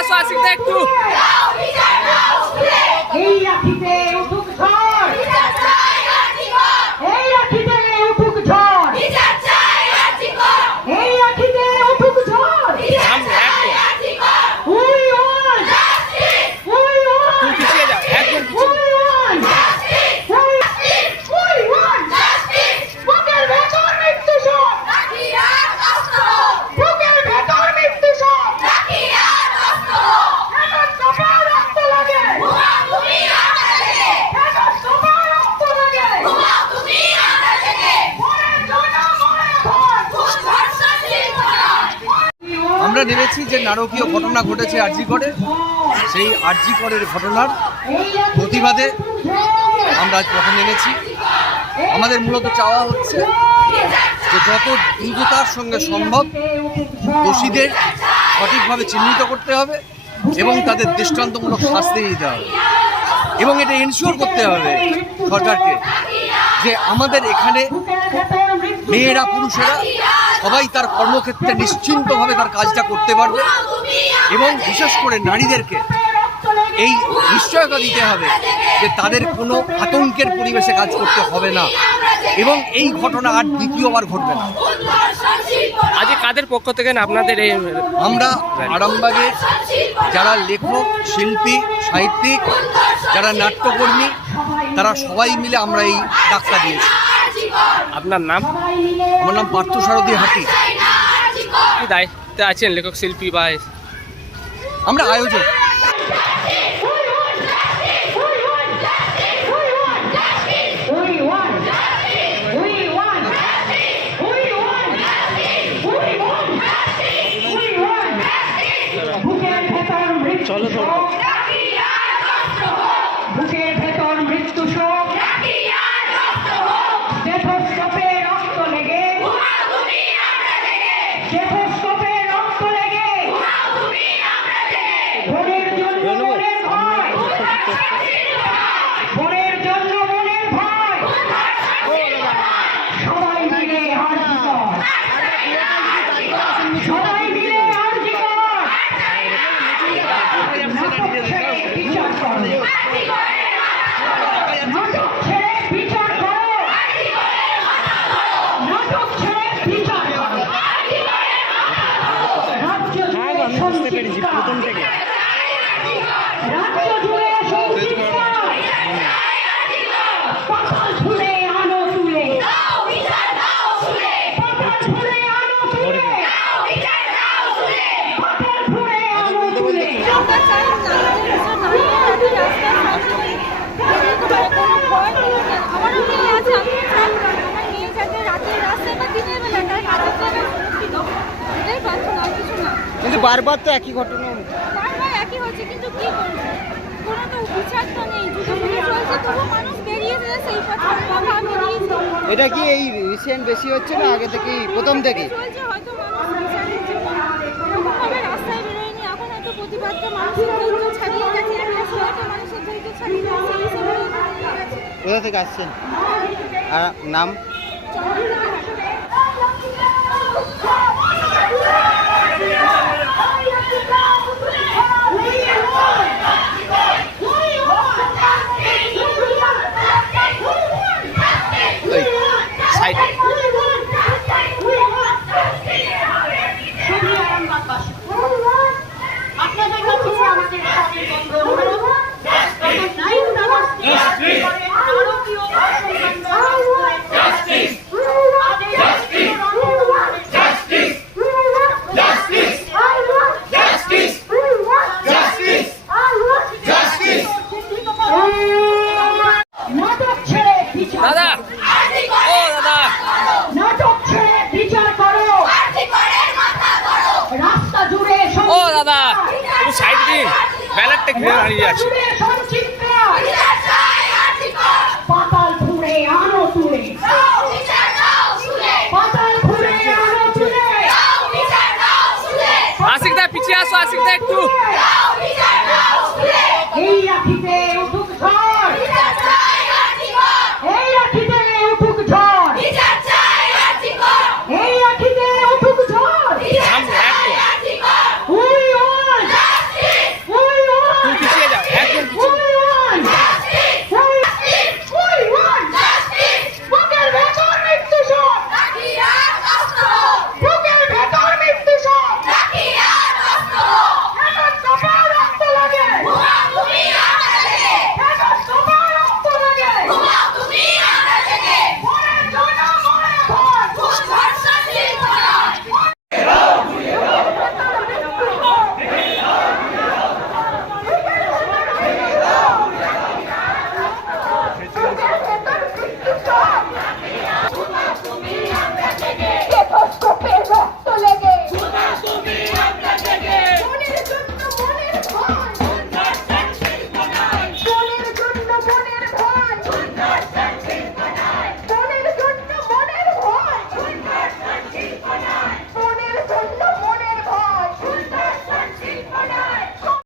braço assim que tu. Não, não, aqui tem আমরা নেমেছি যে নারকীয় ঘটনা ঘটেছে আরজি করে সেই আরজি করের ঘটনার প্রতিবাদে আমরা আজ পথে নেমেছি। আমাদের মূলত চাওয়া হচ্ছে যে যত দ্রুততার সঙ্গে সম্ভব দোষীদের সঠিকভাবে চিহ্নিত করতে হবে এবং তাদের দৃষ্টান্তমূলক শাস্তি দিতে হবে। এবং এটা এনশিওর করতে হবে সরকারকে যে আমাদের এখানে মেয়েরা পুরুষেরা সবাই তার কর্মক্ষেত্রে নিশ্চিন্তভাবে তার কাজটা করতে পারবে এবং বিশেষ করে নারীদেরকে এই নিশ্চয়তা দিতে হবে যে তাদের কোনো আতঙ্কের পরিবেশে কাজ করতে হবে না। এবং এই ঘটনা আর দ্বিতীয়বার ঘটবে না। আজকে কাদের পক্ষ থেকে আপনাদের এই আমরা আরামবাগের যারা লেখক শিল্পী সাহিত্যিক যারা নাট্যকর্মী তারা সবাই মিলে আমরা এই ডাক্তার দিয়েছি। আপনার নাম? আমার নাম পার্থ সারথী হাতি। কি দায়িত্বে আছেন লেখক শিল্পী বা আমরা আয়োজক। চলো বুকের জুড়ে সঞ্চিৎকার রাজ্য জুড়ে সঞ্চিৎকার পাতাল ফুলে আলো তুলে পাতাল ফুলে আলো তুলে পাতাল ফুলে আলো তুলে আমরা চাই নারীদের এসব নারীরা যাতে রাস্তায় শান্তিতে বেরোতে পারে, কোনো ভয় নেই। আমারও মেয়ে আছে, আমিও চাই আমার মেয়ে যাতে রাতের রাস্তায় বা দিনের বেলা তার কাজের জায়গায় সুরক্ষিত হোক। এটাই প্রার্থনা, আর কিছু না। কিন্তু বারবার তো একই ঘটনা বারবার একই হচ্ছে, কিন্তু কি করব? কোনো তো বিচার তো নেই। যুদ্ধ চলছে, তবু মানুষ বেরিয়ে যায় সেই পথে। বাধা বেরিয়েছে। এটা কি এই রিসেন্ট বেশি হচ্ছে না আগে থেকেই প্রথম থেকে চলছে, হয়তো মানুষ বিচারের জন্য এরকমভাবে রাস্তায় বেরোয়নি। এখন হয়তো প্রতিবাদটা মানুষের ধৈর্য ছাড়িয়ে গেছে। একটা সময়তে মানুষের ধৈর্য ছাড়িয়ে গেছে। এই সময় কোথা থেকে আসছেন আর নাম সাইড। আপনাদের কাছে আমাদের সচেতন অনুরোধ গত ও দাদা। একটু সাইড দিন ব্যানারটা ঘিরে দাঁড়িয়ে আছে। পাতাল দা পিছিয়ে আসো আশিক দা একটু।